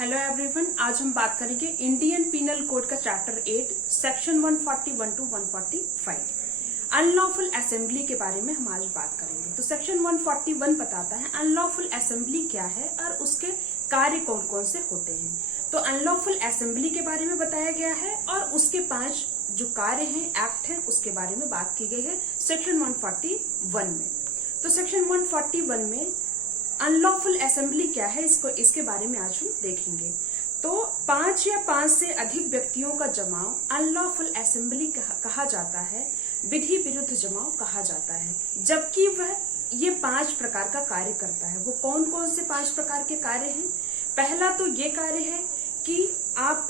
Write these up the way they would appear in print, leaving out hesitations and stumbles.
Hello everyone, आज हम बात करेंगे इंडियन पीनल कोड का chapter 8 section 141 to 145 unlawful assembly के बारे में हम आज बात करेंगे। तो सेक्शन 141 बताता है अनलॉफुल असेंबली क्या है और उसके कार्य कौन कौन से होते हैं। तो अनलॉफुल असेंबली के बारे में बताया गया है और उसके 5 जो कार्य हैं, एक्ट हैं, उसके बारे में बात की गई है सेक्शन 141 में। तो सेक्शन 141 में अनलॉफुल असेंबली क्या है, इसके बारे में आज हम देखेंगे। तो 5 या 5 से अधिक व्यक्तियों का जमाव अनलॉफुल असेंबली कहा जाता है, विधि विरुद्ध जमाव कहा जाता है, जबकि वह ये 5 प्रकार का कार्य करता है। वो कौन कौन से 5 प्रकार के कार्य हैं? पहला तो ये कार्य है कि आप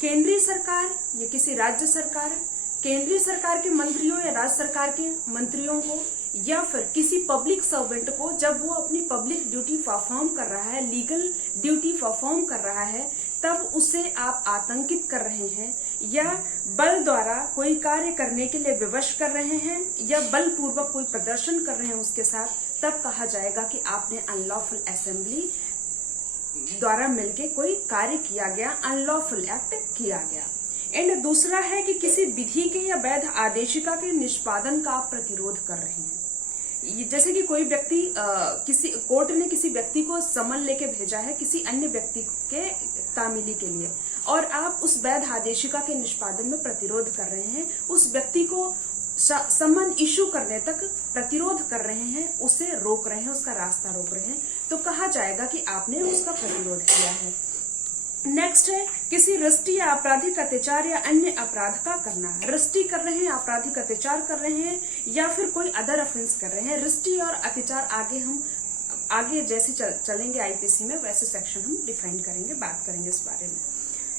केंद्रीय सरकार या किसी राज्य सरकार, केंद्रीय सरकार के मंत्रियों या राज्य सरकार के मंत्रियों को या फिर किसी पब्लिक सर्वेंट को जब वो अपनी पब्लिक ड्यूटी परफॉर्म कर रहा है, लीगल ड्यूटी परफॉर्म कर रहा है, तब उसे आप आतंकित कर रहे हैं या बल द्वारा कोई कार्य करने के लिए विवश कर रहे हैं या बलपूर्वक कोई प्रदर्शन कर रहे हैं उसके साथ, तब कहा जाएगा कि आपने अनलॉफुल असेंबली द्वारा मिलकर कोई कार्य किया गया, अनलॉफुल एक्ट किया गया। एंड दूसरा है कि किसी विधि के या वैध आदेशिका के निष्पादन का आप प्रतिरोध कर रहे हैं। जैसे कि कोई व्यक्ति किसी कोर्ट ने किसी व्यक्ति को समन लेके भेजा है किसी अन्य व्यक्ति के तामीली के लिए और आप उस वैध आदेशिका के निष्पादन में प्रतिरोध कर रहे हैं, उस व्यक्ति को समन इशू करने तक प्रतिरोध कर रहे हैं, उसे रोक रहे हैं, उसका रास्ता रोक रहे हैं, तो कहा जाएगा कि आपने उसका प्रतिरोध किया है। नेक्स्ट है किसी रष्टी या आपराधिक अत्याचार या अन्य अपराध का करना। रष्टी कर रहे हैं, आपराधिक अत्याचार कर रहे हैं या फिर कोई अदर ऑफेंस कर रहे हैं। रष्टी और अत्याचार आगे जैसे चलेंगे आईपीसी में वैसे सेक्शन हम डिफाइन करेंगे, बात करेंगे इस बारे में।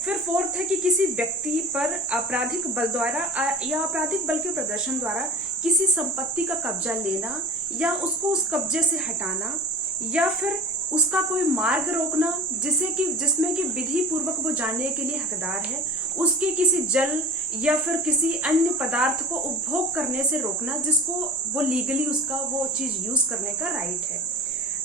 फिर फोर्थ है कि किसी व्यक्ति पर आपराधिक बल द्वारा या आपराधिक बल के प्रदर्शन द्वारा किसी संपत्ति का कब्जा लेना या उसको उस कब्जे से हटाना या फिर उसका कोई मार्ग रोकना जिसमें कि विधि पूर्वक वो जाने के लिए हकदार है, उसके किसी जल या फिर किसी अन्य पदार्थ को उपभोग करने से रोकना जिसको वो लीगली उसका वो चीज यूज करने का राइट है।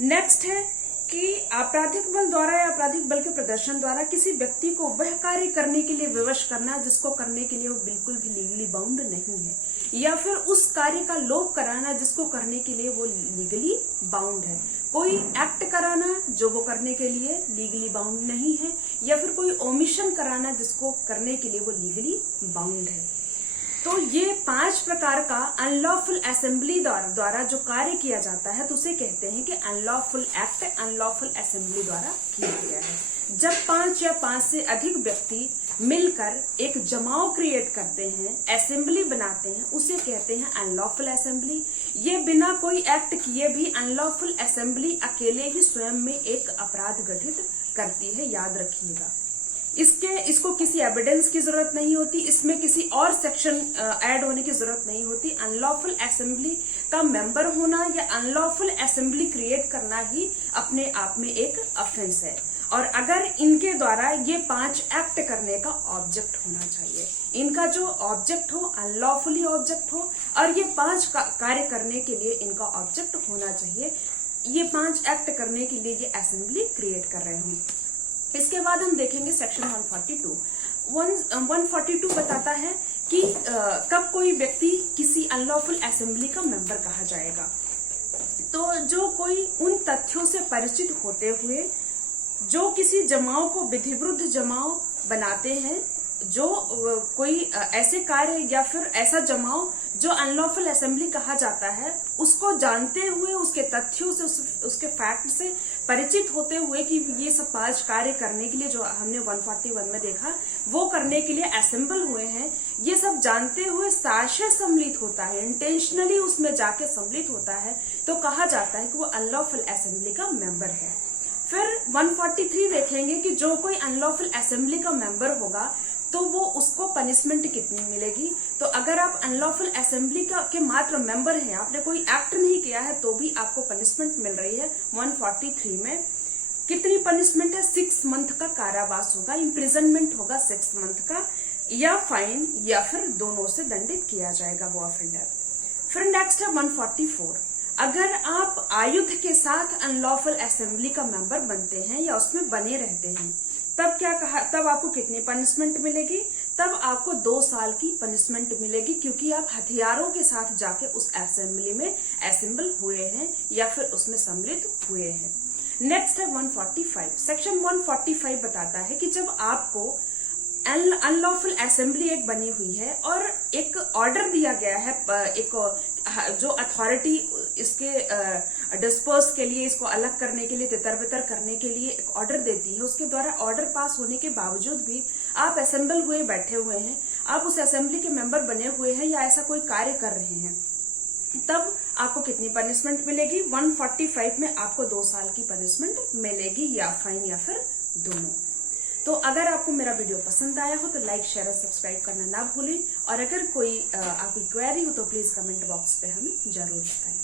नेक्स्ट है कि आपराधिक बल द्वारा या आपराधिक बल के प्रदर्शन द्वारा किसी व्यक्ति को वह कार्य करने के लिए विवश करना जिसको करने के लिए वो बिल्कुल भी लीगली बाउंड नहीं है, या फिर उस कार्य का लोप कराना जिसको करने के लिए वो लीगली बाउंड है। कोई एक्ट कराना जो वो करने के लिए लीगली बाउंड नहीं है, या फिर कोई ओमिशन कराना जिसको करने के लिए वो लीगली बाउंड है। तो ये 5 प्रकार का अनलॉफुल असेंबली द्वारा जो कार्य किया जाता है तो उसे कहते हैं कि अनलॉफुल एक्ट अनलॉफुल असेंबली द्वारा किया गया है। जब 5 या 5 से अधिक व्यक्ति मिलकर एक जमाव क्रिएट करते हैं, असेंबली बनाते हैं, उसे कहते हैं अनलॉफुल असेंबली। ये बिना कोई एक्ट किए भी अनलॉफुल असेंबली अकेले ही स्वयं में एक अपराध गठित करती है, याद रखिएगा। इसको किसी एविडेंस की जरूरत नहीं होती, इसमें किसी और सेक्शन ऐड होने की जरूरत नहीं होती। अनलॉफुल असेंबली का मेंबर होना या अनलॉफुल असेंबली क्रिएट करना ही अपने आप में एक ऑफेंस है। और अगर इनके द्वारा ये 5 एक्ट करने का ऑब्जेक्ट होना चाहिए, इनका जो ऑब्जेक्ट हो अनलॉफुली ऑब्जेक्ट हो और ये 5 कार्य करने के लिए इनका ऑब्जेक्ट होना चाहिए। ये 5 एक्ट करने के लिए ये असेंबली क्रिएट कर रहे हों। इसके बाद हम देखेंगे सेक्शन 142 बताता है कि कब कोई व्यक्ति किसी अनलॉफुल असेंबली का मेंबर कहा जाएगा। तो जो कोई उन तथ्यों से परिचित होते हुए जो किसी जमाव को विधिविरुद्ध जमाव बनाते हैं, जो कोई ऐसे कार्य या फिर ऐसा जमाव जो अनलॉफुल असेंबली कहा जाता है, उसको जानते हुए उसके तथ्यों से उसके फैक्ट से परिचित होते हुए कि ये सब 5 कार्य करने के लिए जो हमने 141 में देखा वो करने के लिए असेंबल हुए हैं, ये सब जानते हुए साक्ष्य सम्मिलित होता है, इंटेंशनली उसमें जाके सम्मिलित होता है, तो कहा जाता है कि वो अनलॉफुल असेंबली का मेंबर है। फिर 143 देखेंगे कि जो कोई अनलॉफुल असेंबली का मेंबर होगा तो वो उसको पनिशमेंट कितनी मिलेगी। तो अगर आप अनलॉफुल असेंबली के मात्र मेंबर हैं, आपने कोई एक्ट नहीं किया है, तो भी आपको पनिशमेंट मिल रही है। 143 में कितनी पनिशमेंट है? 6 मंथ का कारावास होगा, इम्प्रिजनमेंट होगा 6 मंथ का, या फाइन या फिर दोनों से दंडित किया जाएगा वो ऑफेंडर। फिर नेक्स्ट है 144, अगर आप आयुध के साथ अनलॉफुल असेंबली का मेंबर बनते हैं या उसमें बने रहते हैं तब क्या कहा, तब आपको कितनी पनिशमेंट मिलेगी? तब आपको 2 साल की पनिशमेंट मिलेगी, क्योंकि आप हथियारों के साथ जाके उस असेंबली में असेंबल हुए हैं या फिर उसमें सम्मिलित हुए हैं। नेक्स्ट है 145। सेक्शन 145 बताता है कि जब आपको अनलॉफुल असेंबली एक बनी हुई है और एक ऑर्डर दिया गया है, एक जो अथॉरिटी इसके डिस्पर्स के लिए, इसको अलग करने के लिए, तितर बितर करने के लिए एक ऑर्डर देती है, उसके द्वारा ऑर्डर पास होने के बावजूद भी आप असेंबल हुए बैठे हुए हैं, आप उस असेंबली के मेंबर बने हुए हैं या ऐसा कोई कार्य कर रहे हैं, तब आपको कितनी पनिशमेंट मिलेगी? 145 में आपको 2 साल की पनिशमेंट मिलेगी, या फाइन या फिर दोनों। तो अगर आपको मेरा वीडियो पसंद आया हो तो लाइक, शेयर और सब्सक्राइब करना ना भूलें, और अगर कोई आपकी क्वेरी हो तो प्लीज कमेंट बॉक्स पे हमें जरूर बताएं।